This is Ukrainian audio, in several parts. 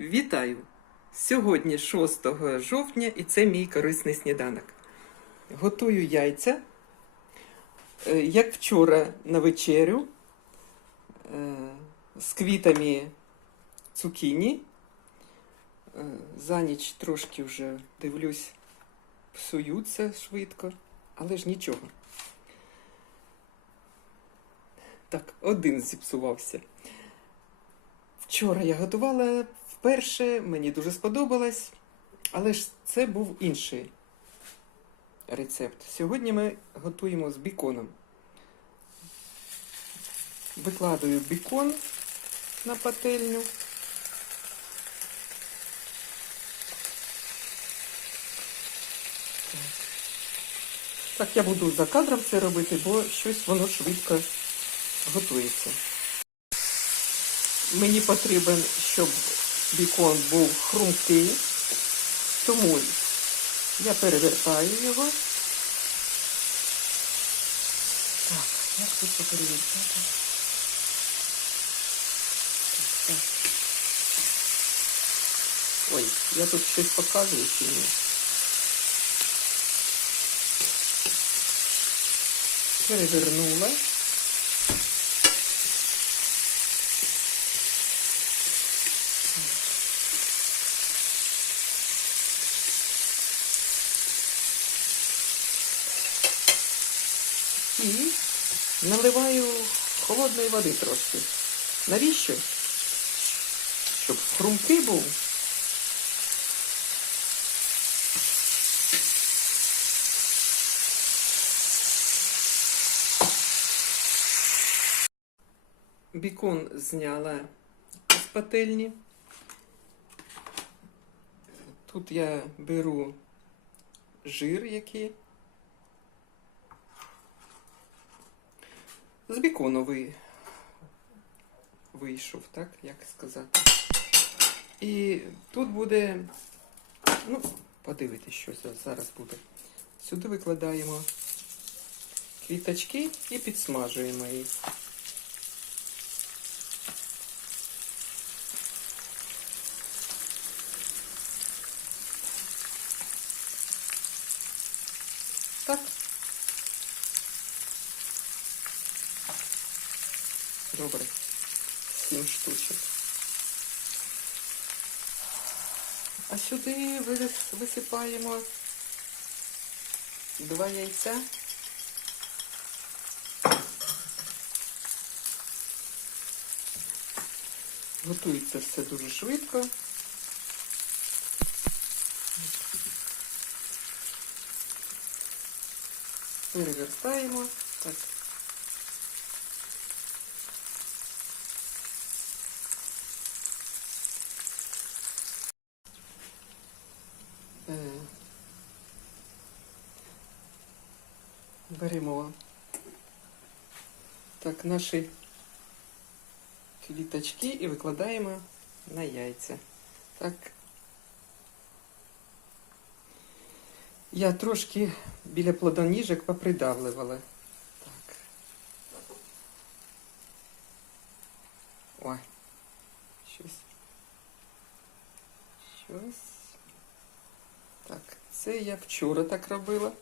Вітаю! Сьогодні 6 жовтня і це мій корисний сніданок. Готую яйця, е, як вчора на вечерю, е, з квітами цукіні. Е, За ніч трошки вже дивлюсь, псуються швидко, але ж нічого. Так, один зіпсувався. Вчора я готувала вперше, мені дуже сподобалось, але ж це був інший рецепт. Сьогодні ми готуємо з біконом. Викладаю бікон на пательню. Так, я буду за кадром це робити, бо щось воно швидко готується. Мені потрібен, щоб бікон був хрумкий, тому я перевертаю його. Так, як тут поперевертати? Ой, я тут щось показую чи ні? Перевернула. Води трошки. Навіщо? Щоб хрумкий був. Бікон зняла з пательні. Тут я беру жир, який з бікону ви... вийшов, так, як сказати. І тут буде, ну, подивитись, що зараз буде. Сюди викладаємо квіточки і підсмажуємо їх. Так. Добре. Сім штучок. А сюди вис- висипаємо два яйця. Готується все дуже швидко. Перевертаємо. Так. Беремо так наші квіточки і викладаємо на яйця. Так. Я трошки біля плодоніжок попридавлювала. Так. Ой. Щось. Щось. Так, це я вчора так робила.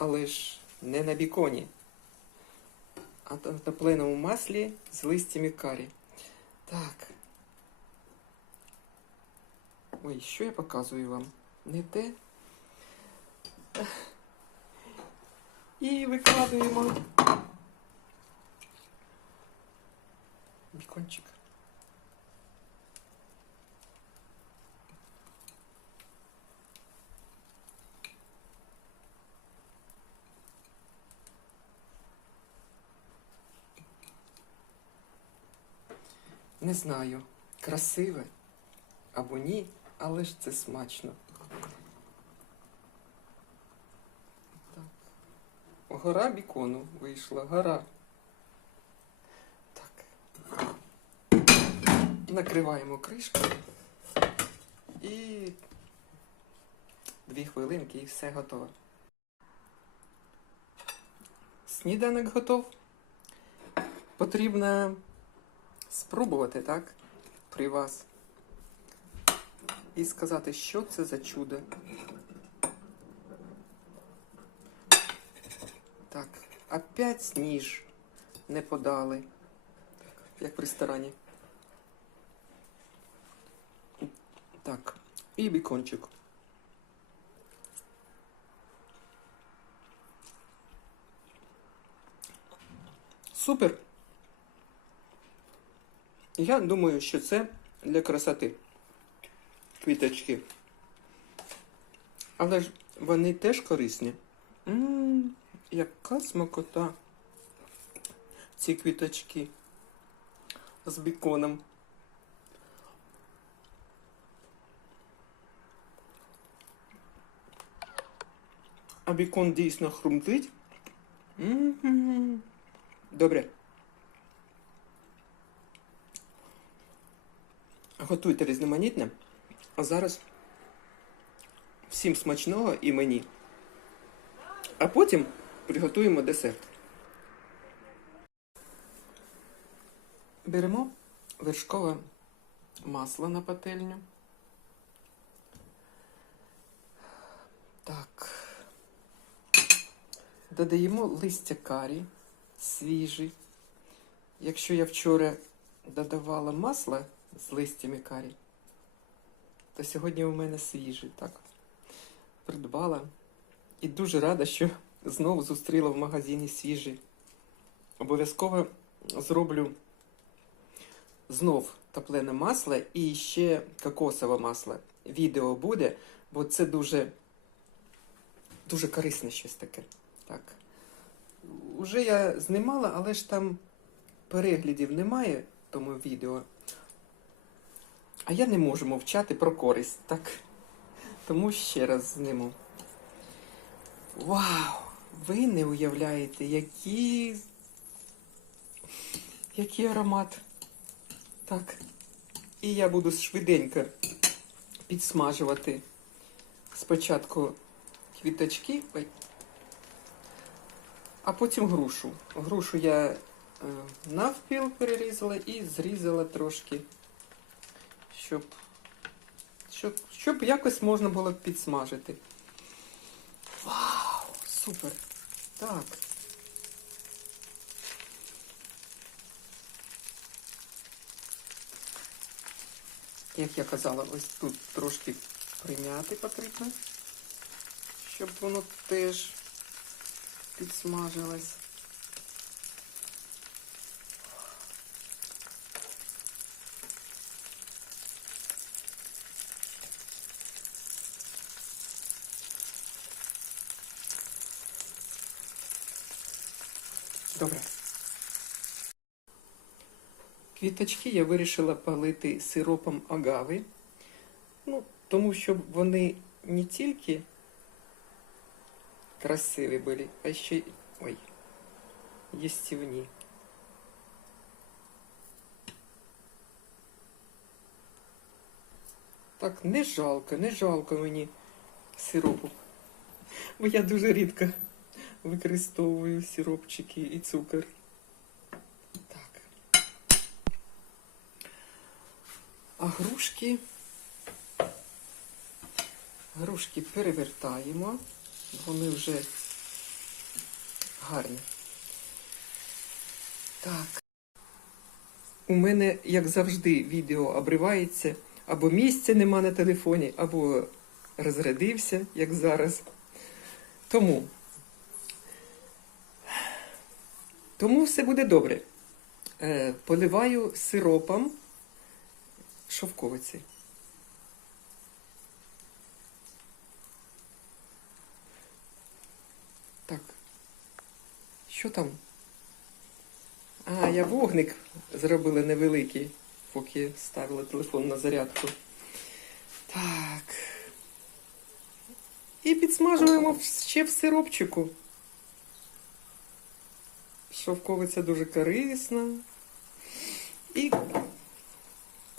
Але ж не на біконі, а на топленому маслі з листями карі. Так. Ой, що я показую вам? Не те. І викладуємо бікончик. Не знаю, красиве або ні, але ж це смачно. Так. Гора бікону вийшла, гора. Так. Накриваємо кришкою і дві хвилинки і все готово. Сніданок готов. Потрібно спробувати, так? при вас і сказати, що це за чудо. Так, опять ніж не подали, як в ресторані. Так, і бікончик. Супер. Я думаю, що це для красоти. Квіточки. Але ж вони теж корисні. Ммм, яка смакота. Ці квіточки з біконом. А бікон дійсно хрумтить. Добре. Готуйте різноманітне. А зараз всім смачного і мені. А потім приготуємо десерт. Беремо вершкове масло на пательню. Так. Додаємо листя карі свіжі. Якщо я вчора додавала масло з листями карі, то сьогодні у мене свіжий, так? Придбала. І дуже рада, що знову зустріла в магазині свіжий. Обов'язково зроблю знов топлене масло і ще кокосове масло. Відео буде, бо це дуже, дуже корисне щось таке. Так. Уже я знімала, але ж там переглядів немає в тому відео. А я не можу мовчати про користь, так? Тому ще раз зніму. Вау! Ви не уявляєте, який, який аромат. Так. І я буду швиденько підсмажувати спочатку квіточки, а потім грушу. Грушу я е, навпіл перерізала і зрізала трошки, щоб, щоб, щоб якось можна було підсмажити. Вау! Супер! Так. Як я казала, ось тут трошки прим'яти потрібно, щоб воно теж підсмажилось. Добре. Квіточки я вирішила полити сиропом агави. Ну, тому що вони не тільки красиві були, а ще й ой, їстівні. Так, не жалко, не жалко мені сиропу. Бо я дуже рідко використовую сиропчики і цукор. Так. А грушки. Грушки перевертаємо. Вони вже гарні. Так. У мене, як завжди, відео обривається. Або місця нема на телефоні, або розрядився, як зараз. Тому. Тому все буде добре. Е, поливаю сиропом шовковиці. Так. Що там? А, я вогник зробила невеликий, поки ставила телефон на зарядку. Так. І підсмажуємо ще в сиропчику. Шовковиця дуже корисна. І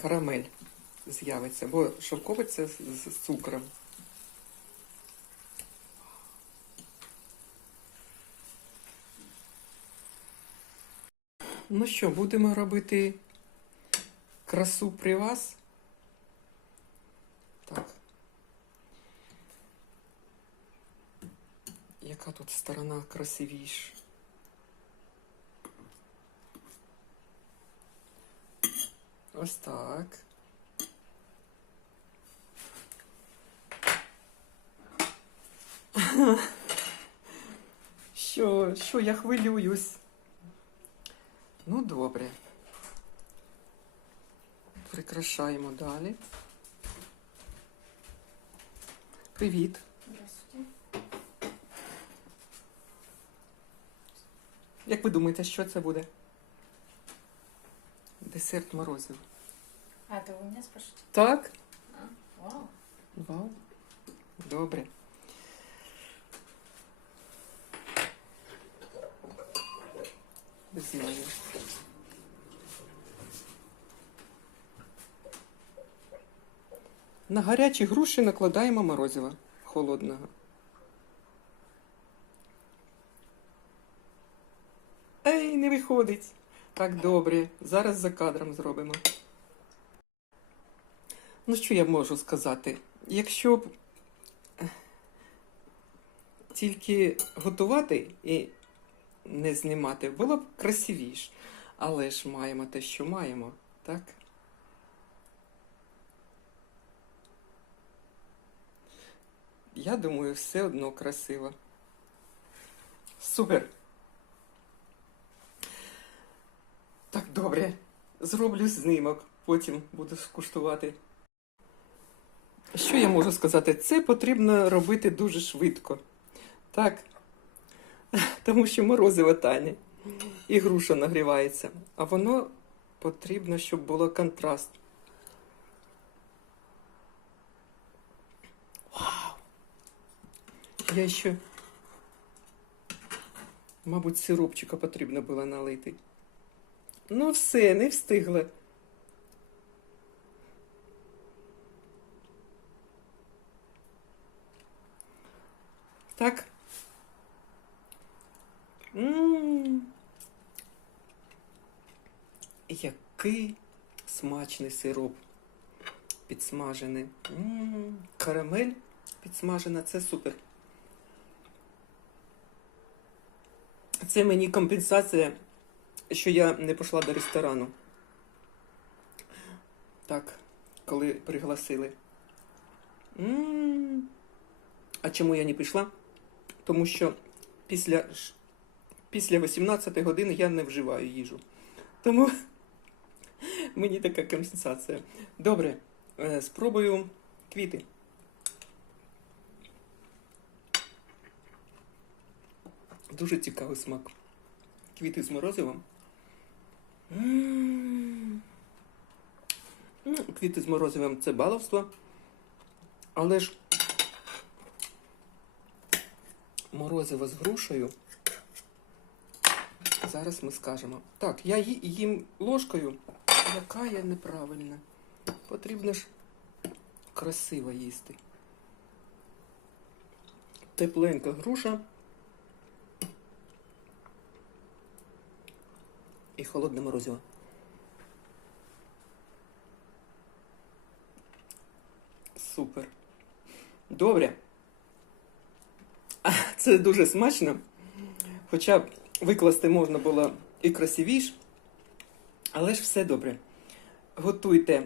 карамель з'явиться, бо шовковиця з, цукром. Ну що, будемо робити красу при вас. Так. Яка тут сторона красивіша? Ось так. Що, що я хвилююсь? Ну, добре. Прикрашаємо далі. Привіт. Здравствуйте. Як ви думаєте, що це буде? Десерт морозив. А, это вы меня спрашиваете? Так? А, вау. Вау. Добре. Знаю. На гарячі груші накладаємо морозива холодного. Ей, не виходить. Так добре. Зараз за кадром зробимо. Ну, що я можу сказати? Якщо б е, тільки готувати і не знімати, було б красивіше. Але ж маємо те, що маємо, так? Я думаю, все одно красиво. Супер. Так, добре. Зроблю знимок, потім буду скуштувати. Що я можу сказати? Це потрібно робити дуже швидко. Так. Тому що морозиво тане і груша нагрівається. А воно потрібно, щоб було контраст. Вау! Я ще, мабуть, сиропчика потрібно було налити. Ну, все, не встигла. Так. М. Який смачний сироп підсмажений. М. Карамель підсмажена, це супер. Це мені компенсація, що я не пішла до ресторану. Так, коли пригласили. М. А чому я не пішла? Тому що після, після 18 години я не вживаю їжу. Тому мені така компенсація. Добре, е, спробую квіти. Дуже цікавий смак. Квіти з морозивом. Ну, Квіти з морозивом це баловство. Але ж морозиво з грушею. Зараз ми скажемо. Так, я їм ложкою. Яка я неправильна. Потрібно ж красиво їсти. Тепленька груша. І холодне морозиво. Супер. Добре. Це дуже смачно. Хоча викласти можна було і красивіше, але ж все добре. Готуйте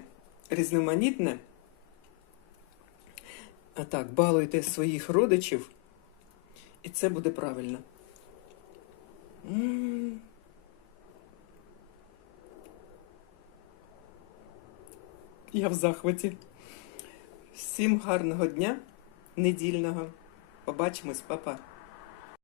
різноманітне. А так, балуйте своїх родичів, і це буде правильно. Я в захваті. Всім гарного дня недільного. Побачимось, папа.